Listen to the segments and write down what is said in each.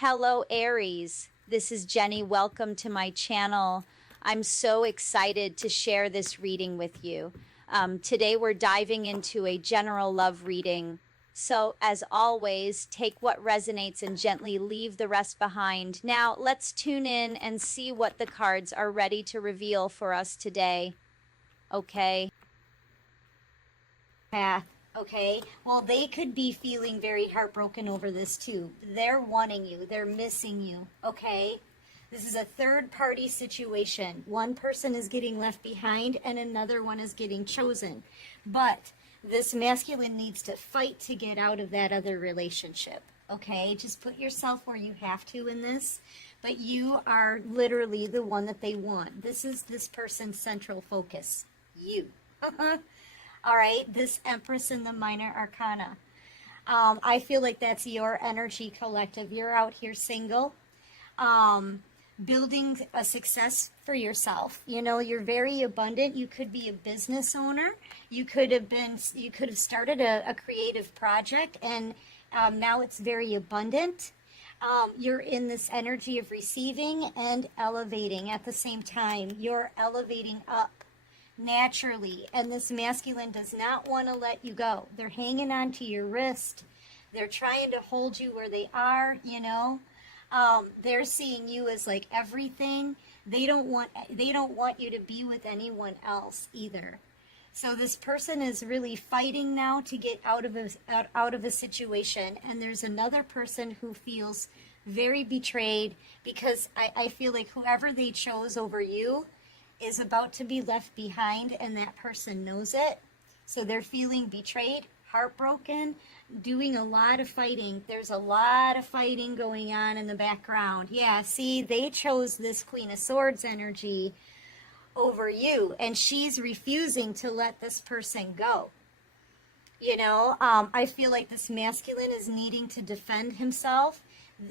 Hello, Aries. This is Jenny. Welcome to my channel. I'm so excited to share this reading with you. Today, we're diving into a general love reading. So, as always, take what resonates and gently leave the rest behind. Now, let's tune in and see what the cards are ready to reveal for us today. Okay. Path. Okay, well, they could be feeling very heartbroken over this too. They're wanting you, they're missing you. Okay, this is a third party situation. One person is getting left behind and another one is getting chosen. But this masculine needs to fight to get out of that other relationship. Okay, just put yourself where you have to in this. But you are literally the one that they want. This is this person's central focus. You. All right, this Empress in the Minor Arcana. I feel like that's your energy collective. You're out here single, building a success for yourself. You know, you're very abundant. You could be a business owner. You could have started a creative project, and now it's very abundant. You're in this energy of receiving and elevating at the same time. You're elevating up naturally, and this masculine does not want to let you go. They're hanging on to your wrist. They're trying to hold you where they are, you know. They're seeing you as like everything. They don't want you to be with anyone else either. So this person is really fighting now to get out of a situation, and there's another person who feels very betrayed because I feel like whoever they chose over you is about to be left behind, and that person knows it. So they're feeling betrayed, heartbroken, doing a lot of fighting. There's a lot of fighting going on in the background. Yeah, see, they chose this Queen of Swords energy over you, and she's refusing to let this person go. You know, I feel like this masculine is needing to defend himself.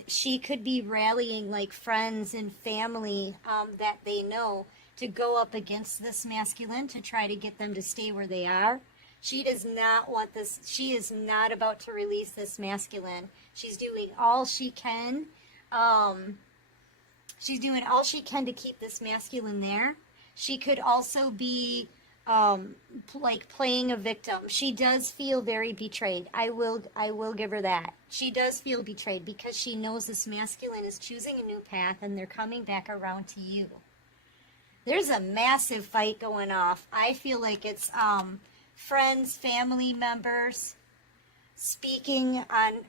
She could be rallying like friends and family that they know to go up against this masculine to try to get them to stay where they are. She does not want this. She is not about to release this masculine. She's doing all she can. She's doing all she can to keep this masculine there. She could also be like playing a victim. She does feel very betrayed. I will give her that. She does feel betrayed because she knows this masculine is choosing a new path and they're coming back around to you. There's a massive fight going off. I feel like it's friends, family members speaking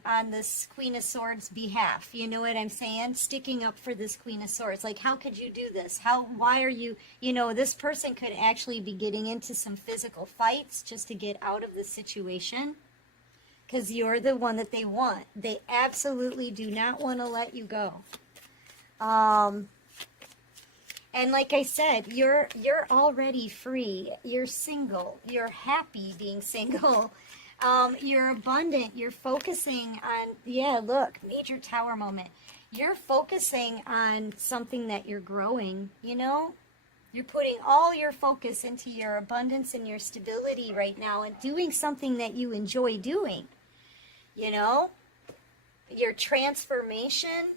on this Queen of Swords behalf. You know what I'm saying? Sticking up for this Queen of Swords. Like, how could you do this? Why are you, you know, this person could actually be getting into some physical fights just to get out of the situation. Because you're the one that they want. They absolutely do not want to let you go. And like I said, you're already free. You're single. You're happy being single. You're abundant. You're focusing on, yeah, look, major tower moment. You're focusing on something that you're growing, you know? You're putting all your focus into your abundance and your stability right now and doing something that you enjoy doing, you know? Your transformation.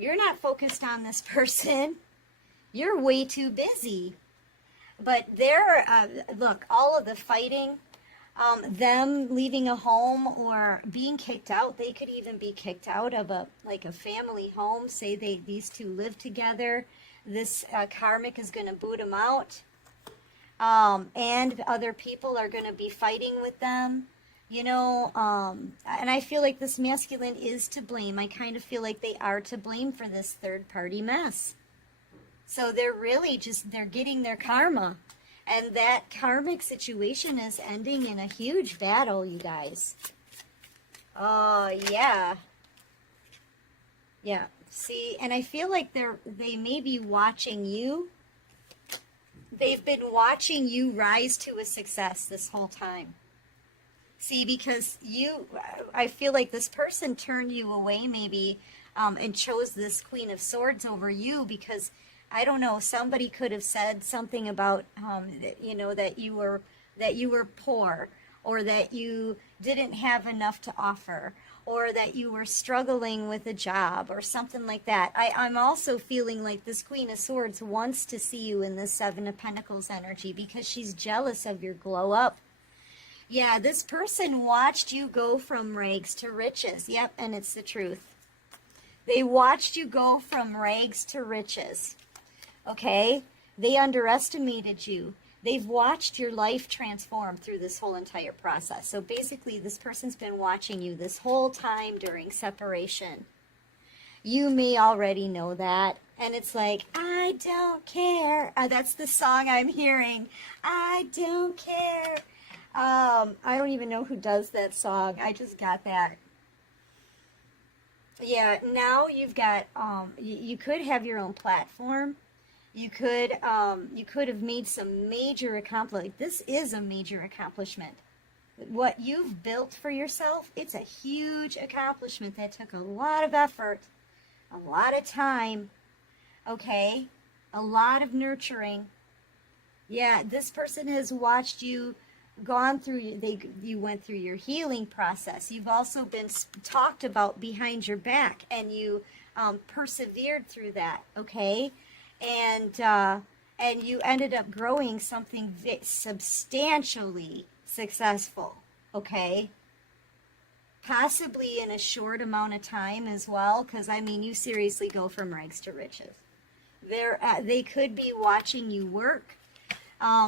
You're not focused on this person. You're way too busy. But look, all of the fighting, them leaving a home or being kicked out. They could even be kicked out of a family home. Say these two live together. This karmic is going to boot them out. And other people are going to be fighting with them. You know, and I feel like this masculine is to blame. I kind of feel like they are to blame for this third-party mess. So they're really they're getting their karma. And that karmic situation is ending in a huge battle, you guys. Oh, yeah. Yeah, see, and I feel like they may be watching you. They've been watching you rise to a success this whole time. See, because I feel like this person turned you away maybe and chose this Queen of Swords over you because, I don't know, somebody could have said something about, you know, that you were poor, or that you didn't have enough to offer, or that you were struggling with a job or something like that. I'm also feeling like this Queen of Swords wants to see you in the Seven of Pentacles energy because she's jealous of your glow up. Yeah, this person watched you go from rags to riches. Yep, and it's the truth. They watched you go from rags to riches. Okay? They underestimated you. They've watched your life transform through this whole entire process. So basically, this person's been watching you this whole time during separation. You may already know that. And it's like, I don't care. That's the song I'm hearing. I don't care. I don't even know who does that song. I just got that. Yeah, now you've got, you could have your own platform. You could have made some major accomplishment. This is a major accomplishment. What you've built for yourself, it's a huge accomplishment that took a lot of effort, a lot of time, okay? A lot of nurturing. Yeah, this person has watched you gone through, you went through your healing process. You've also been talked about behind your back, and you persevered through that, okay? And you ended up growing something substantially successful, okay? Possibly in a short amount of time as well, because, I mean, you seriously go from rags to riches. They could be watching you work.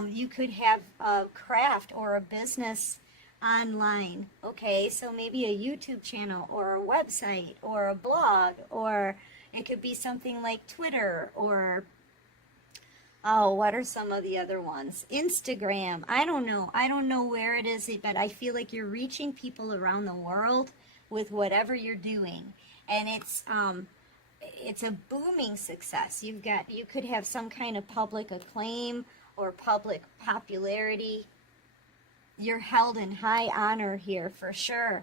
You could have a craft or a business online, okay? So maybe a YouTube channel or a website or a blog, or it could be something like Twitter, or, oh, what are some of the other ones? Instagram. I don't know. I don't know where it is, but I feel like you're reaching people around the world with whatever you're doing. And it's a booming success. You could have some kind of public acclaim or public popularity. You're held in high honor here, for sure.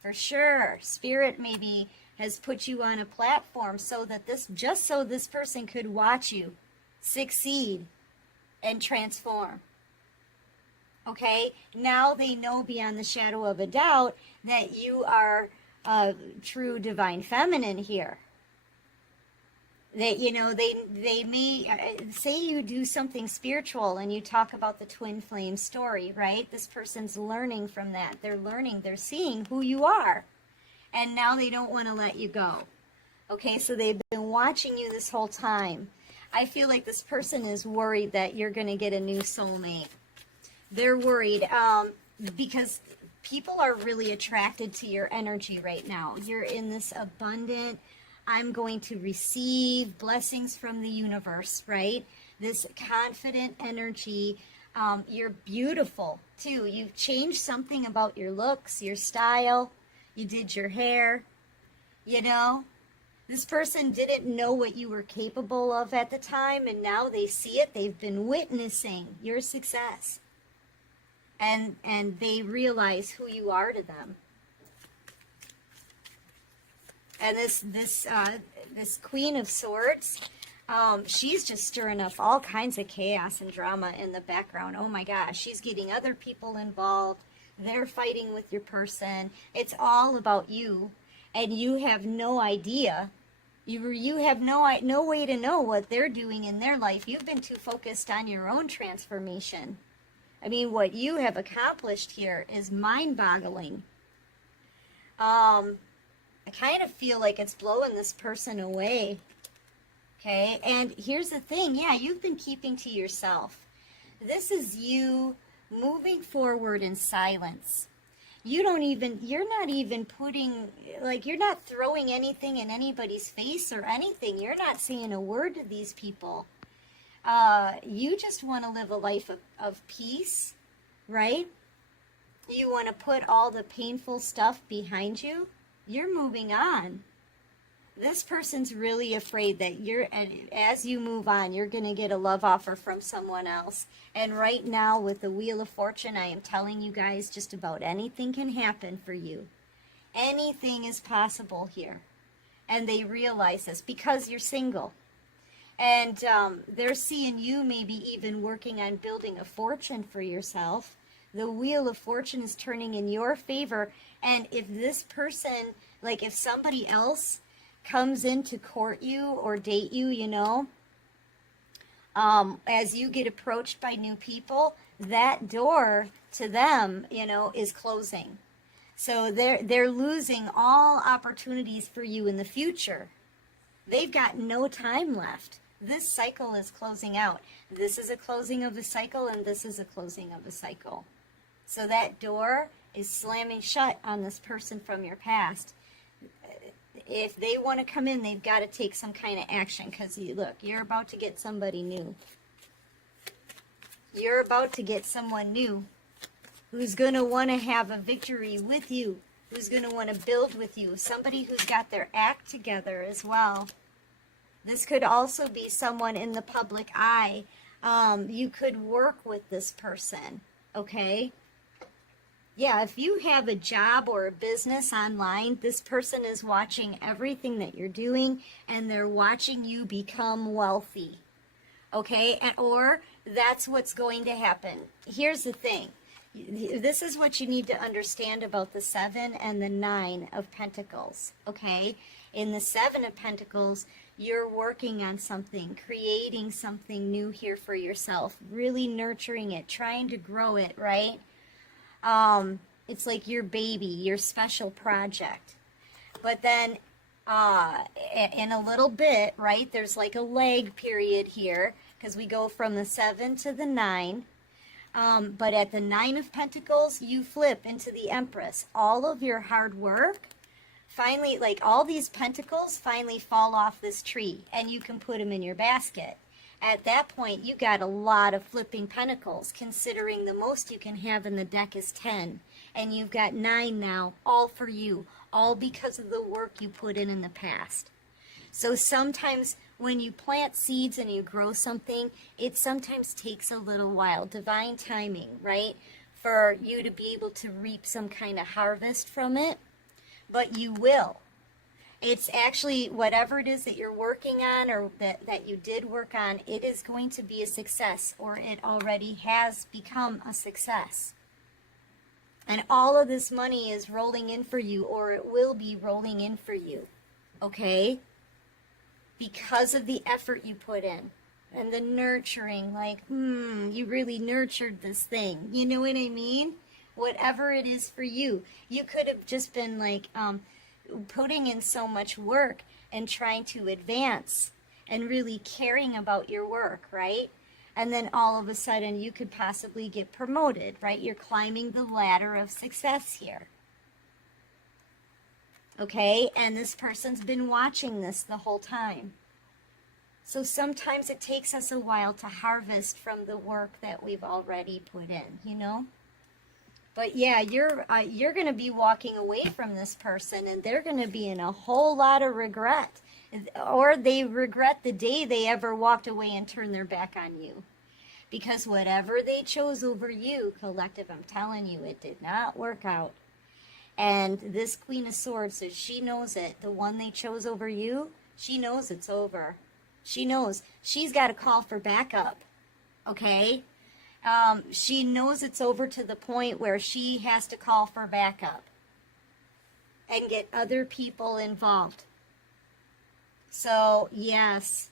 For sure. Spirit maybe has put you on a platform so that this person could watch you succeed and transform. Okay? Now they know beyond the shadow of a doubt that you are a true divine feminine here. That, you know, they may say you do something spiritual and you talk about the twin flame story, right? This person's learning from that. They're learning, they're seeing who you are. And now they don't want to let you go. Okay, so they've been watching you this whole time. I feel like this person is worried that you're going to get a new soulmate. They're worried because people are really attracted to your energy right now. You're in this abundant, I'm going to receive blessings from the universe, right? This confident energy. You're beautiful, too. You've changed something about your looks, your style. You did your hair, you know? This person didn't know what you were capable of at the time, and now they see it. They've been witnessing your success. And they realize who you are to them. And this Queen of Swords, she's just stirring up all kinds of chaos and drama in the background. Oh my gosh, she's getting other people involved. They're fighting with your person. It's all about you, and you have no idea. You have no way to know what they're doing in their life. You've been too focused on your own transformation. I mean, what you have accomplished here is mind-boggling. I kind of feel like it's blowing this person away. Okay, and here's the thing. Yeah, you've been keeping to yourself. This is you moving forward in silence. You're not even putting, like, you're not throwing anything in anybody's face or anything. You're not saying a word to these people. You just want to live a life of peace, right? You want to put all the painful stuff behind you. You're moving on. This person's really afraid that as you move on, you're going to get a love offer from someone else. And right now, with the Wheel of Fortune, I am telling you guys, just about anything can happen for you. Anything is possible here. And they realize this because you're single. And they're seeing you maybe even working on building a fortune for yourself. The wheel of fortune is turning in your favor. And if this person, like if somebody else comes in to court you or date you, you know, as you get approached by new people, that door to them, you know, is closing. So they're losing all opportunities for you in the future. They've got no time left. This cycle is closing out. This is a closing of a cycle, and this is a closing of a cycle. So that door is slamming shut on this person from your past. If they want to come in, they've got to take some kind of action, because look, you're about to get somebody new. You're about to get someone new who's going to want to have a victory with you, who's going to want to build with you, somebody who's got their act together as well. This could also be someone in the public eye. You could work with this person, okay? Yeah, if you have a job or a business online, this person is watching everything that you're doing, and they're watching you become wealthy, okay? Or that's what's going to happen. Here's the thing. This is what you need to understand about the 7 and the 9 of Pentacles, okay? In the 7 of Pentacles, you're working on something, creating something new here for yourself, really nurturing it, trying to grow it, right? It's like your baby, your special project. But then in a little bit, right, there's like a lag period here, because we go from the 7 to the 9. But at the 9 of Pentacles, you flip into the Empress. All of your hard work, finally, like all these pentacles finally fall off this tree, and you can put them in your basket. At that point, you got a lot of flipping pentacles, considering the most you can have in the deck is 10. And you've got 9 now, all for you, all because of the work you put in the past. So sometimes when you plant seeds and you grow something, it sometimes takes a little while, divine timing, right? For you to be able to reap some kind of harvest from it, but you will. It's actually whatever it is that you're working on, or that you did work on, it is going to be a success, or it already has become a success. And all of this money is rolling in for you, or it will be rolling in for you, okay? Because of the effort you put in and the nurturing, like, you really nurtured this thing. You know what I mean? Whatever it is for you. You could have just been like putting in so much work and trying to advance and really caring about your work, right? And then all of a sudden you could possibly get promoted, right? You're climbing the ladder of success here. Okay, and this person's been watching this the whole time. So sometimes it takes us a while to harvest from the work that we've already put in, you know? But yeah, you're going to be walking away from this person, and they're going to be in a whole lot of regret. Or they regret the day they ever walked away and turned their back on you. Because whatever they chose over you, collective, I'm telling you, it did not work out. And this Queen of Swords, so she knows it. The one they chose over you, she knows it's over. She knows. She's got to call for backup. Okay? She knows it's over to the point where she has to call for backup and get other people involved. So, yes.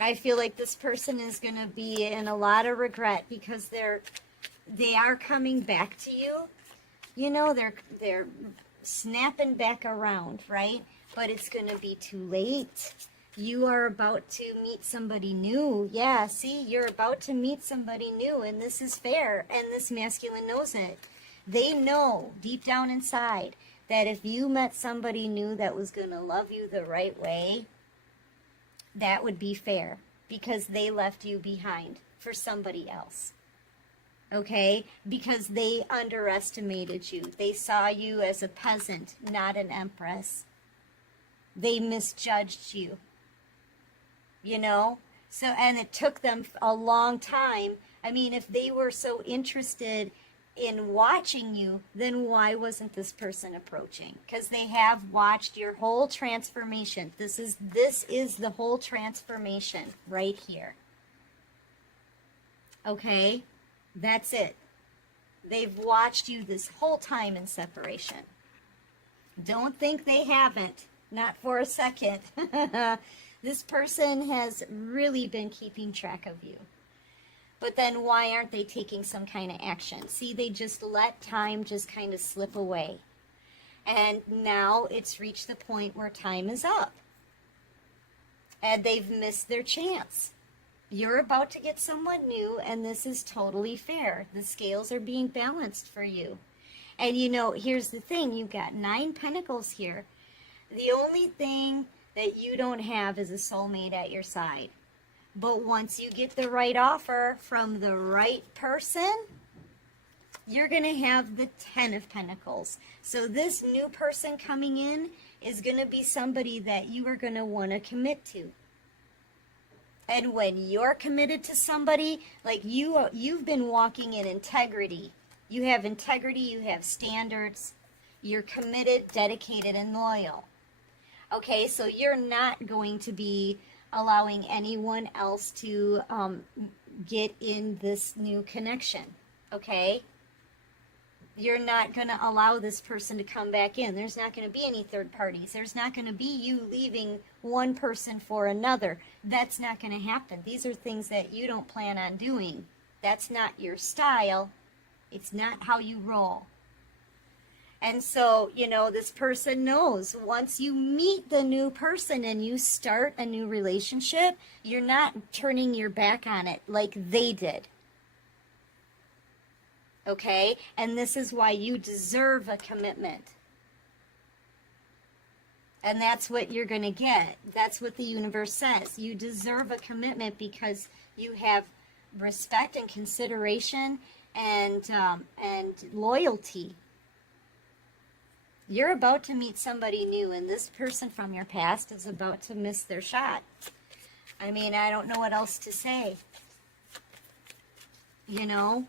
I feel like this person is going to be in a lot of regret, because they are coming back to you. You know, they're snapping back around, right? But it's going to be too late. You are about to meet somebody new. Yeah, see, you're about to meet somebody new, and this is fair, and this masculine knows it. They know deep down inside that if you met somebody new that was going to love you the right way, that would be fair, because they left you behind for somebody else. Okay? Because they underestimated you. They saw you as a peasant, not an empress. They misjudged you. You know? So, and it took them a long time. I mean, if they were so interested in watching you, then why wasn't this person approaching? Because they have watched your whole transformation. This is the whole transformation right here. Okay? That's it. They've watched you this whole time in separation. Don't think they haven't. Not for a second. This person has really been keeping track of you. But then why aren't they taking some kind of action? See, they just let time just kind of slip away. And now it's reached the point where time is up. And they've missed their chance. You're about to get someone new, and this is totally fair. The scales are being balanced for you. And you know, here's the thing. You've got 9 pentacles here. The only thing that you don't have is a soulmate at your side. But once you get the right offer from the right person, you're going to have the 10 of Pentacles. So this new person coming in is going to be somebody that you are going to want to commit to. And when you're committed to somebody, like you've been walking in integrity. You have integrity, you have standards. You're committed, dedicated, and loyal. Okay, so you're not going to be allowing anyone else to get in this new connection. Okay? You're not going to allow this person to come back in. There's not going to be any third parties. There's not going to be you leaving one person for another. That's not going to happen. These are things that you don't plan on doing. That's not your style. It's not how you roll. And so, you know, this person knows once you meet the new person and you start a new relationship, you're not turning your back on it like they did. Okay? And this is why you deserve a commitment. And that's what you're going to get. That's what the universe says. You deserve a commitment because you have respect and consideration and loyalty. You're about to meet somebody new, and this person from your past is about to miss their shot. I mean, I don't know what else to say. You know?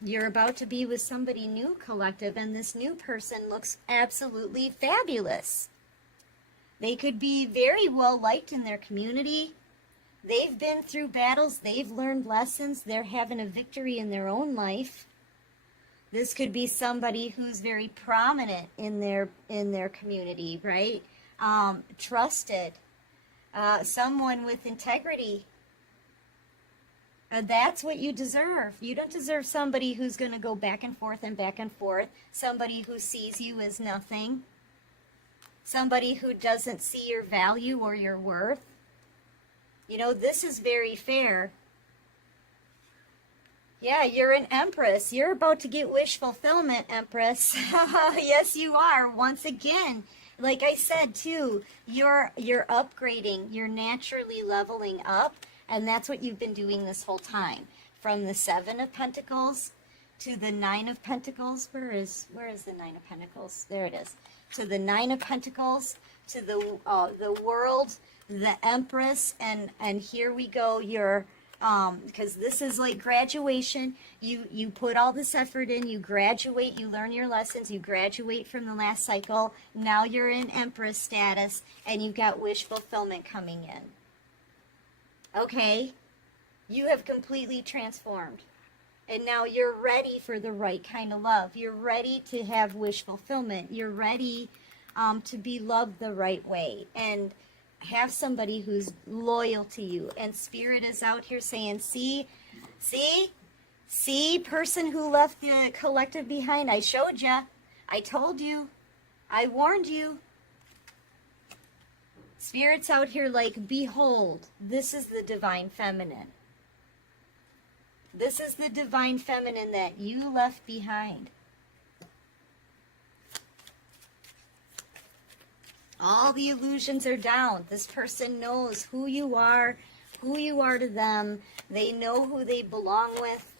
You're about to be with somebody new, collective, and this new person looks absolutely fabulous. They could be very well liked in their community. They've been through battles. They've learned lessons. They're having a victory in their own life. This could be somebody who's very prominent in their community, right? Trusted. Someone with integrity. That's what you deserve. You don't deserve somebody who's going to go back and forth and back and forth. Somebody who sees you as nothing. Somebody who doesn't see your value or your worth. You know, this is very fair. Yeah, you're an Empress. You're about to get wish fulfillment, Empress. Yes, you are. Once again, like I said, too, you're upgrading. You're naturally leveling up. And that's what you've been doing this whole time. From the 7 of Pentacles to the 9 of Pentacles. Where is the 9 of Pentacles? There it is. To the 9 of Pentacles, to the world, the Empress, and here we go. You're because this is like graduation. You put all this effort in. You graduate. You learn your lessons. You graduate from the last cycle. Now you're in Empress status, and you've got wish fulfillment coming in. Okay, you have completely transformed. And now you're ready for the right kind of love. You're ready to have wish fulfillment. You're ready to be loved the right way. And have somebody who's loyal to you. And Spirit is out here saying, see, person who left the collective behind. I showed you. I told you. I warned you. Spirit's out here like, behold, this is the divine feminine. This is the divine feminine that you left behind. All the illusions are down. This person knows who you are to them. They know who they belong with,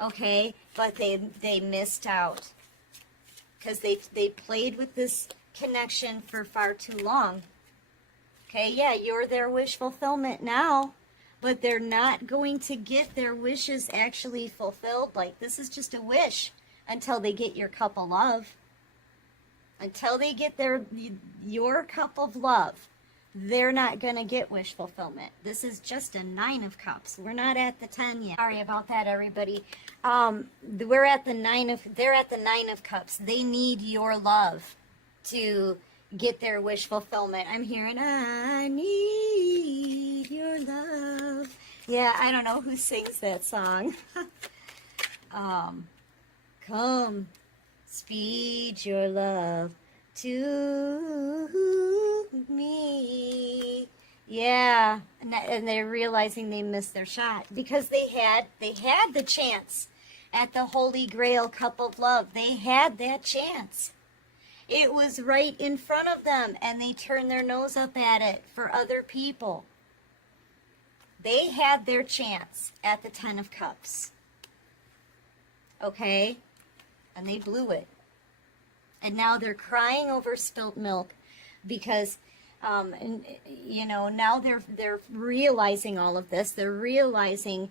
okay? But they missed out because they played with this connection for far too long. Okay, yeah, you're their wish fulfillment now, but they're not going to get their wishes actually fulfilled. Like, this is just a wish until they get your cup of love. Until they get your cup of love. they're not going to get wish fulfillment. This is just a 9 of Cups. We're not at the 10 yet. Sorry about that, everybody. They're at the 9 of Cups. They need your love to get their wish fulfillment. I'm hearing, I need your love. Yeah, I don't know who sings that song. Come, speed your love to me. Yeah, and they're realizing they missed their shot because they had the chance at the Holy Grail cup of love. They had that chance. It was right in front of them, and they turned their nose up at it for other people. They had their chance at the 10 of Cups. Okay? And they blew it. And now they're crying over spilt milk because, now they're realizing all of this. They're realizing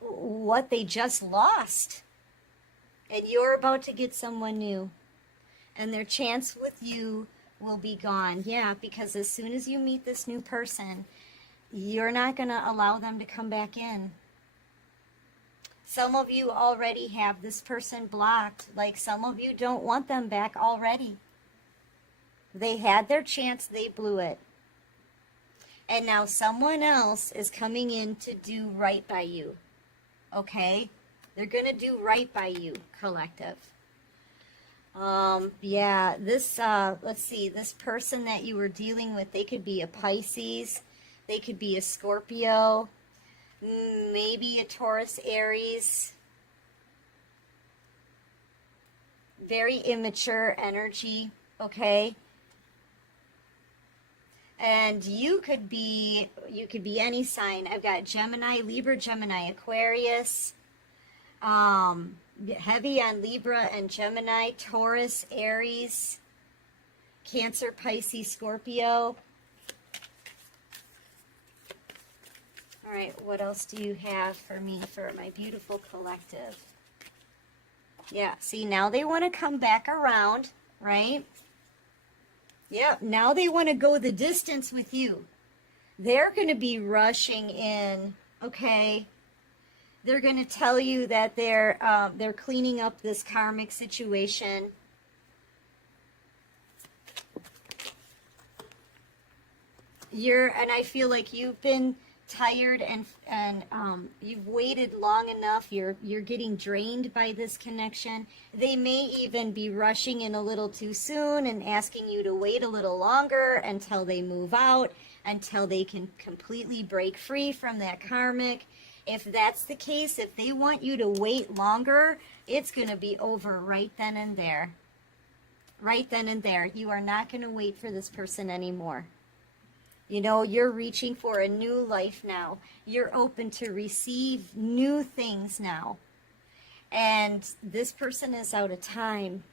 what they just lost. And you're about to get someone new. And their chance with you will be gone. Yeah, because as soon as you meet this new person, you're not going to allow them to come back in. Some of you already have this person blocked. Like some of you don't want them back already. They had their chance, they blew it. And now someone else is coming in to do right by you. Okay? They're going to do right by you, collective. Yeah, this, let's see, this person that you were dealing with, they could be a Pisces, they could be a Scorpio, maybe a Taurus, Aries, very immature energy, okay? And you could be any sign. I've got Gemini, Libra, Gemini, Aquarius, heavy on Libra and Gemini, Taurus, Aries, Cancer, Pisces, Scorpio. All right, what else do you have for me, for my beautiful collective? Yeah, see, now they want to come back around, right? Yeah, now they want to go the distance with you. They're going to be rushing in, okay? They're going to tell you that they're cleaning up this karmic situation. And I feel like you've been tired and you've waited long enough. You're getting drained by this connection. They may even be rushing in a little too soon and asking you to wait a little longer until they move out, until they can completely break free from that karmic. If that's the case, if they want you to wait longer, it's going to be over right then and there. Right then and there. You are not going to wait for this person anymore. You know, you're reaching for a new life now. You're open to receive new things now. And this person is out of time.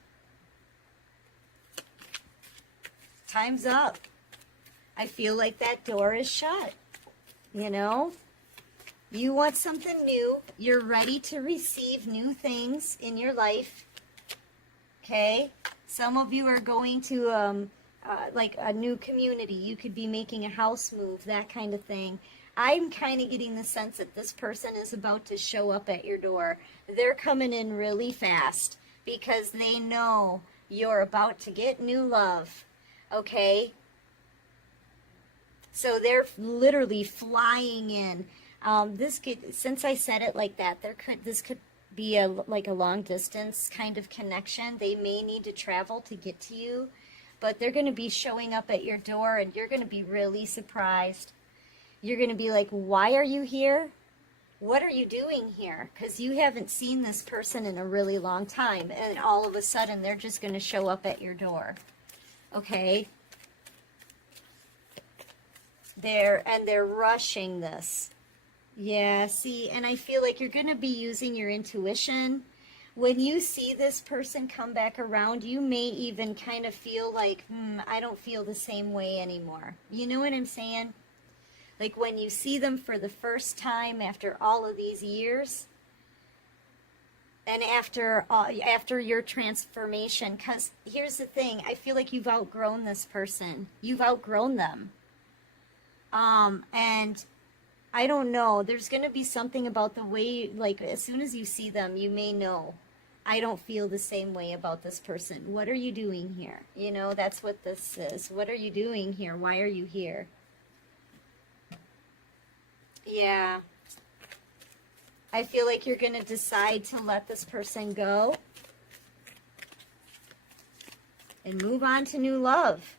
Time's up. I feel like that door is shut. You know? You want something new. You're ready to receive new things in your life. Okay? Some of you are going to like a new community. You could be making a house move, that kind of thing. I'm kind of getting the sense that this person is about to show up at your door. They're coming in really fast because they know you're about to get new love. Okay? So they're literally flying in. Since I said it like that, this could be like a long distance kind of connection. They may need to travel to get to you, but they're going to be showing up at your door and you're going to be really surprised. You're going to be like, why are you here? What are you doing here? Because you haven't seen this person in a really long time, and all of a sudden they're just going to show up at your door. Okay? They're rushing this. Yeah, see, and I feel like you're going to be using your intuition. When you see this person come back around, you may even kind of feel like, I don't feel the same way anymore. You know what I'm saying? Like when you see them for the first time after all of these years, And after your transformation, because here's the thing, I feel like you've outgrown this person. You've outgrown them. And I don't know, there's going to be something about the way, like, as soon as you see them, you may know, I don't feel the same way about this person. What are you doing here? You know, that's what this is. What are you doing here? Why are you here? Yeah. I feel like you're going to decide to let this person go and move on to new love.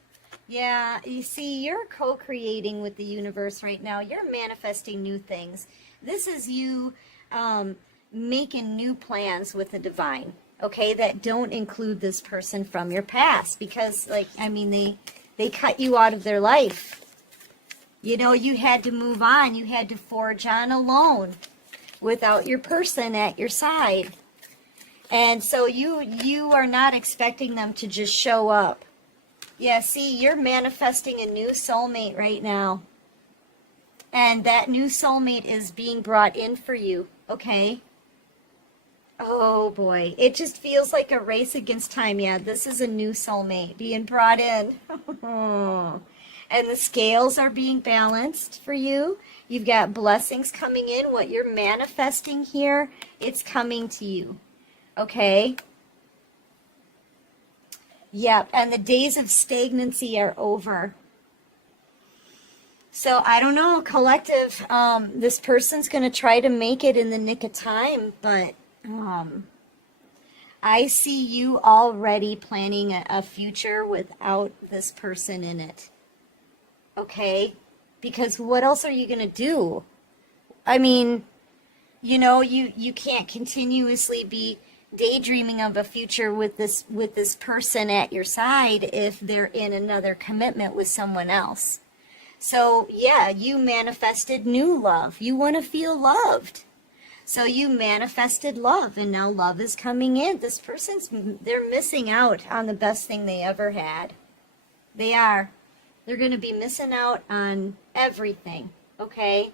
Yeah, you see, you're co-creating with the universe right now. You're manifesting new things. This is you making new plans with the divine, okay, that don't include this person from your past. Because, like, I mean, they cut you out of their life. You know, you had to move on. You had to forge on alone without your person at your side. And so you are not expecting them to just show up. Yeah, see, you're manifesting a new soulmate right now. And that new soulmate is being brought in for you, okay? Oh, boy. It just feels like a race against time. Yeah, this is a new soulmate being brought in. And the scales are being balanced for you. You've got blessings coming in. What you're manifesting here, it's coming to you, okay? Yep, and the days of stagnancy are over. So, I don't know, collective, this person's going to try to make it in the nick of time, but I see you already planning a future without this person in it. Okay? Because what else are you going to do? I mean, you know, you can't continuously be daydreaming of a future with this person at your side if they're in another commitment with someone else. So yeah, you manifested new love. You want to feel loved. So you manifested love, and now love is coming in. This person's, they're missing out on the best thing they ever had. They are. They're going to be missing out on everything, okay?